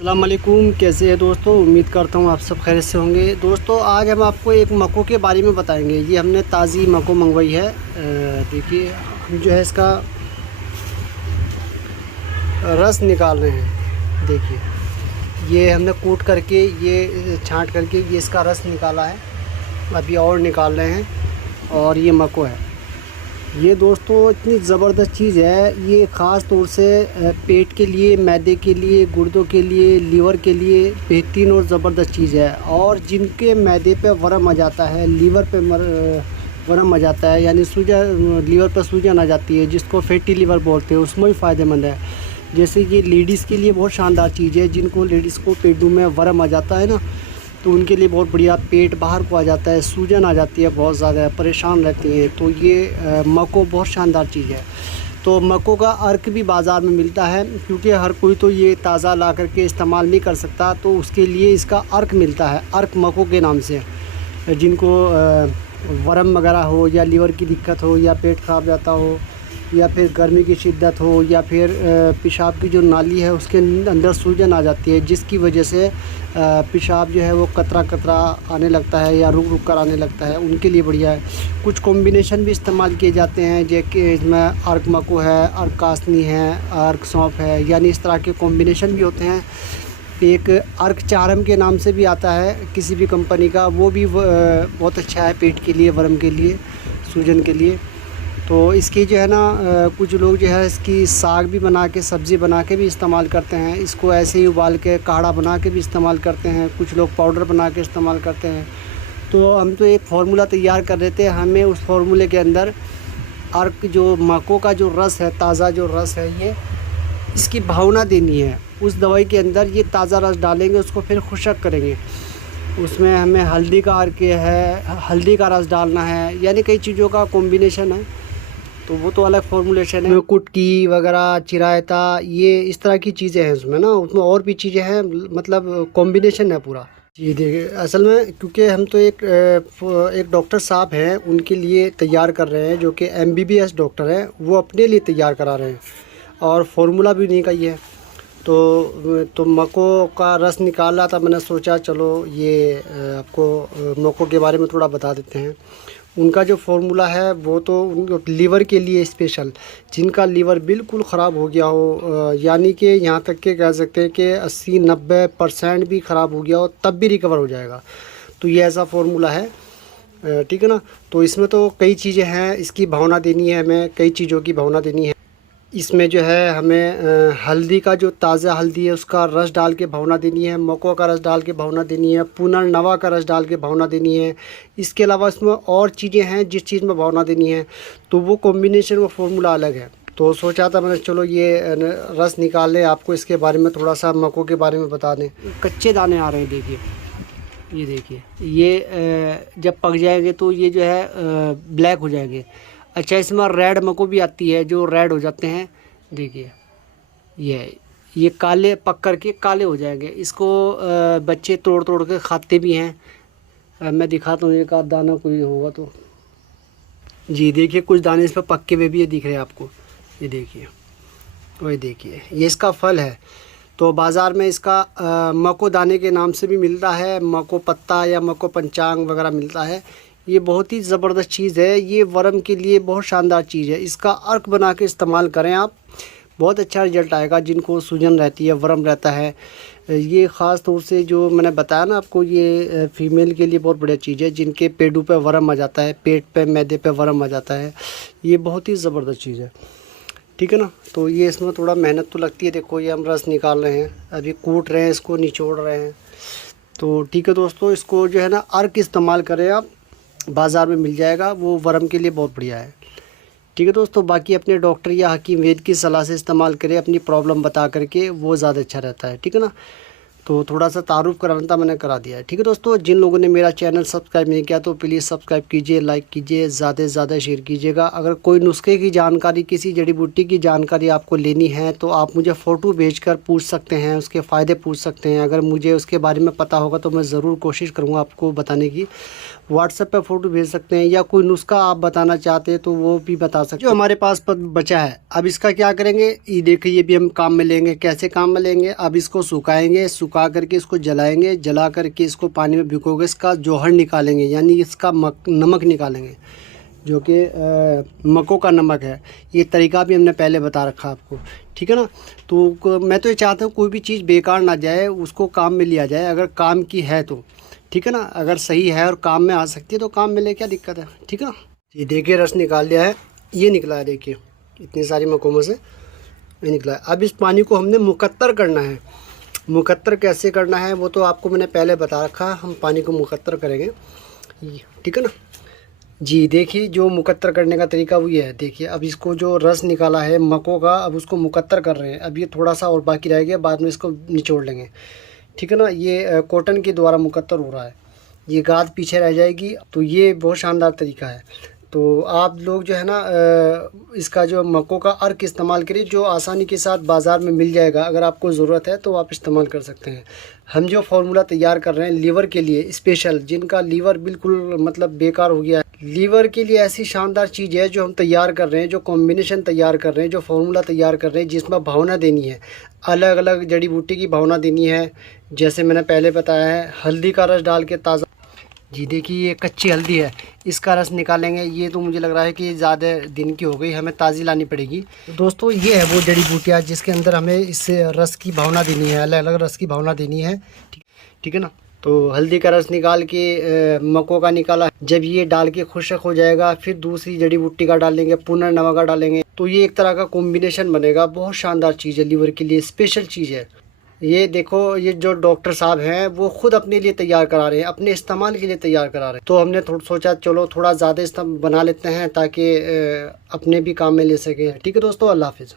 अस्सलाम वालेकुम, कैसे हैं दोस्तों। उम्मीद करता हूँ आप सब खैरियत से होंगे। दोस्तों आज हम आपको एक मक्को के बारे में बताएंगे। ये हमने ताज़ी मक्को मंगवाई है। देखिए हम जो है इसका रस निकाल रहे हैं। देखिए ये हमने कूट करके ये छांट करके ये इसका रस निकाला है। अभी और निकाल रहे हैं। और ये मक्को है, ये दोस्तों इतनी ज़बरदस्त चीज़ है। ये ख़ास तौर से पेट के लिए, मैदे के लिए, गुर्दों के लिए, लीवर के लिए बेहतरीन और ज़बरदस्त चीज़ है। और जिनके मैदे पे वरम आ जाता है, लीवर पे वरम आ जाता है, यानी सूजन, लीवर पर सूजन आ जाती है, जिसको फैटी लीवर बोलते हैं, उसमें भी फ़ायदेमंद है। जैसे ये लेडीज़ के लिए बहुत शानदार चीज़ है। जिनको लेडीज़ को पेटों में वरम आ जाता है ना, तो उनके लिए बहुत बढ़िया। पेट बाहर को आ जाता है, सूजन आ जाती है, बहुत ज़्यादा परेशान रहती हैं, तो ये मक्को बहुत शानदार चीज़ है। तो मक्को का अर्क भी बाज़ार में मिलता है, क्योंकि हर कोई तो ये ताज़ा ला करके इस्तेमाल नहीं कर सकता, तो उसके लिए इसका अर्क मिलता है। अर्क मक्को के नाम से, जिनको वरम वगैरह हो, या लीवर की दिक्कत हो, या पेट ख़राब जाता हो, या फिर गर्मी की शिद्दत हो, या फिर पेशाब की जो नाली है उसके अंदर सूजन आ जाती है, जिसकी वजह से पेशाब जो है वो कतरा कतरा आने लगता है, या रुक रुक कर आने लगता है, उनके लिए बढ़िया है। कुछ कॉम्बिनेशन भी इस्तेमाल किए जाते हैं, जैसे इसमें अर्क मक्को है, अर्क कासनी है, अर्क सौंफ है, यानी इस तरह के कॉम्बिनेशन भी होते हैं। एक अर्क चारम के नाम से भी आता है किसी भी कंपनी का, वो भी बहुत अच्छा है पेट के लिए, वर्म के लिए, सूजन के लिए। तो इसकी जो है ना कुछ लोग जो है इसकी साग भी बना के, सब्ज़ी बना के भी इस्तेमाल करते हैं। इसको ऐसे ही उबाल के काढ़ा बना के भी इस्तेमाल करते हैं। कुछ लोग पाउडर बना के इस्तेमाल करते हैं। तो हम तो एक फ़ॉर्मूला तैयार कर रहे थे। हमें उस फार्मूले के अंदर अर्क जो मक्को का जो रस है, ताज़ा जो रस है, ये इसकी भावना देनी है। उस दवाई के अंदर ये ताज़ा रस डालेंगे, उसको फिर खुशक करेंगे। उसमें हमें हल्दी का अर्क है, हल्दी का रस डालना है, यानी कई चीज़ों का कॉम्बिनेशन है। तो वो तो अलग फॉर्मूलेशन है। कुटकी वगैरह, चिरायता, ये इस तरह की चीज़ें हैं उसमें ना, उसमें और भी चीज़ें हैं, मतलब कॉम्बिनेशन है पूरा। जी देखिए, असल में क्योंकि हम तो एक डॉक्टर साहब हैं, उनके लिए तैयार कर रहे हैं, जो कि MBBS डॉक्टर हैं, वो अपने लिए तैयार करा रहे हैं। और फार्मूला भी उन्हीं का ही है। तो मक्को का रस निकाला था, मैंने सोचा चलो ये आपको मक्को के बारे में थोड़ा बता देते हैं। उनका जो फार्मूला है वो तो उनको लीवर के लिए स्पेशल, जिनका लीवर बिल्कुल ख़राब हो गया हो, यानी कि यहाँ तक के कह सकते हैं कि 80-90% भी ख़राब हो गया हो, तब भी रिकवर हो जाएगा। तो ये ऐसा फार्मूला है, ठीक है ना। तो इसमें तो कई चीज़ें हैं, इसकी भावना देनी है हमें, कई चीज़ों की भावना देनी है। इसमें जो है हमें हल्दी का, जो ताज़ा हल्दी है, उसका रस डाल के भावना देनी है। मक्को का रस डाल के भावना देनी है। पुनर्नवा का रस डाल के भावना देनी है। इसके अलावा इसमें और चीज़ें हैं जिस चीज़ में भावना देनी है, तो वो कॉम्बिनेशन, वो फार्मूला अलग है। तो सोचा था मैंने चलो ये रस निकाल लें, आपको इसके बारे में थोड़ा सा मक्को के बारे में बता दें। कच्चे दाने आ रहे हैं, देखिए, ये देखिए, ये जब पक जाएंगे तो ये जो है ब्लैक हो जाएंगे। अच्छा, इसमें रेड मक्को भी आती है, जो रेड हो जाते हैं। देखिए ये काले पक करके काले हो जाएंगे। इसको बच्चे तोड़ तोड़ के खाते भी हैं। मैं दिखाता हूँ, एक आध दाना कोई होगा तो। जी देखिए, कुछ दाने इस पर पक्के हुए भी ये दिख रहे हैं आपको। ये देखिए, वही देखिए, ये इसका फल है। तो बाज़ार में इसका मक्को दाने के नाम से भी मिलता है, मक्को पत्ता या मक्को पंचांग वगैरह मिलता है। ये बहुत ही ज़बरदस्त चीज़ है। ये वर्म के लिए बहुत शानदार चीज़ है। इसका अर्क बना के इस्तेमाल करें आप, बहुत अच्छा रिजल्ट आएगा। जिनको सूजन रहती है, वर्म रहता है, ये ख़ास तौर से जो मैंने बताया ना आपको, ये फ़ीमेल के लिए बहुत बढ़िया चीज़ है। जिनके पेटों पे वर्म आ जाता है, पेट पे, मैदे पे वर्म आ जाता है, ये बहुत ही ज़बरदस्त चीज़ है, ठीक है ना। तो ये इसमें थोड़ा मेहनत तो लगती है। देखो ये हम रस निकाल रहे हैं, अभी कूट रहे हैं, इसको निचोड़ रहे हैं। तो ठीक है दोस्तों, इसको जो है ना अर्क इस्तेमाल करें आप, बाज़ार में मिल जाएगा, वो वर्म के लिए बहुत बढ़िया है, ठीक है दोस्तों। बाकी अपने डॉक्टर या हकीम वैद्य की सलाह से इस्तेमाल करें, अपनी प्रॉब्लम बता करके, वो ज़्यादा अच्छा रहता है, ठीक है ना। तो थोड़ा सा तारुफ कराना था, मैंने करा दिया है, ठीक है दोस्तों। जिन लोगों ने मेरा चैनल सब्सक्राइब नहीं किया तो प्लीज़ सब्सक्राइब कीजिए, लाइक कीजिए, ज़्यादा से ज़्यादा शेयर कीजिएगा। अगर कोई नुस्खे की जानकारी, किसी जड़ी बूटी की जानकारी आपको लेनी है तो आप मुझे फ़ोटो भेजकर पूछ सकते हैं, उसके फ़ायदे पूछ सकते हैं। अगर मुझे उसके बारे में पता होगा तो मैं ज़रूर कोशिश करूँगा आपको बताने की। व्हाट्सएप पे फ़ोटो भेज सकते हैं, या कोई नुस्खा आप बताना चाहते हैं तो वो भी बता सकते हैं। जो हमारे पास बचा है, अब इसका क्या करेंगे, ये देखिए ये भी हम काम में लेंगे। कैसे काम में लेंगे, अब इसको सुखाएंगे, सुखा करके इसको जलाएंगे, जला करके इसको पानी में भिगोगे, इसका जौहर निकालेंगे, यानी इसका नमक निकालेंगे, जो कि मक्कों का नमक है। ये तरीका भी हमने पहले बता रखा आपको, ठीक है ना। तो मैं तो ये चाहता हूँ कोई भी चीज़ बेकार ना जाए, उसको काम में लिया जाए, अगर काम की है तो, ठीक है ना। अगर सही है और काम में आ सकती है तो काम में ले, क्या दिक्कत है, ठीक है ना। ये देखिए रस निकाल लिया है, ये निकला है, देखिए इतनी सारी मक्कों में से ये निकला है। अब इस पानी को हमने मुकत्तर करना है। मुकत्तर कैसे करना है वो तो आपको मैंने पहले बता रखा, हम पानी को मुकत्तर करेंगे, ठीक है ना जी। देखिए जो मुकत्तर करने का तरीका वो ये है, देखिए अब इसको जो रस निकाला है मक्कों का, अब उसको मुकत्तर कर रहे हैं। अब ये थोड़ा सा और बाकी रह गया, बाद में इसको निचोड़ लेंगे, ठीक है ना। ये कॉटन के द्वारा मुकत्तर हो रहा है, ये गाद पीछे रह जाएगी। तो ये बहुत शानदार तरीका है। तो आप लोग जो है ना इसका जो मक्कों का अर्क इस्तेमाल करिए, जो आसानी के साथ बाज़ार में मिल जाएगा। अगर आपको ज़रूरत है तो आप इस्तेमाल कर सकते हैं। हम जो फार्मूला तैयार कर रहे हैं लीवर के लिए स्पेशल, जिनका लीवर बिल्कुल मतलब बेकार हो गया है, लीवर के लिए ऐसी शानदार चीज़ है जो हम तैयार कर रहे हैं, जो कॉम्बिनेशन तैयार कर रहे हैं, जो फार्मूला तैयार कर रहे हैं, जिसमें भावना देनी है, अलग अलग जड़ी बूटी की भावना देनी है। जैसे मैंने पहले बताया है, हल्दी का रस डाल के ताज़ा, जी देखिए ये कच्ची हल्दी है, इसका रस निकालेंगे। ये तो मुझे लग रहा है कि ज़्यादा दिन की हो गई, हमें ताज़ी लानी पड़ेगी। तो दोस्तों ये है वो जड़ी बूटियाँ जिसके अंदर हमें इस रस की भावना देनी है, अलग अलग रस की भावना देनी है, ठीक है ना। तो हल्दी का रस निकाल के मक्कों का निकाला, जब ये डाल के खुश्क हो जाएगा, फिर दूसरी जड़ी बूटी का डालेंगे, पुनर्नवा का डालेंगे। तो ये एक तरह का कॉम्बिनेशन बनेगा, बहुत शानदार चीज़ है, लीवर के लिए स्पेशल चीज़ है। ये देखो ये जो डॉक्टर साहब हैं वो खुद अपने लिए तैयार करा रहे हैं, अपने इस्तेमाल के लिए तैयार करा रहे हैं। तो हमने सोचा चलो थोड़ा ज़्यादा बना लेते हैं ताकि अपने भी काम में ले सके, ठीक है दोस्तों। अल्लाह हाफिज़।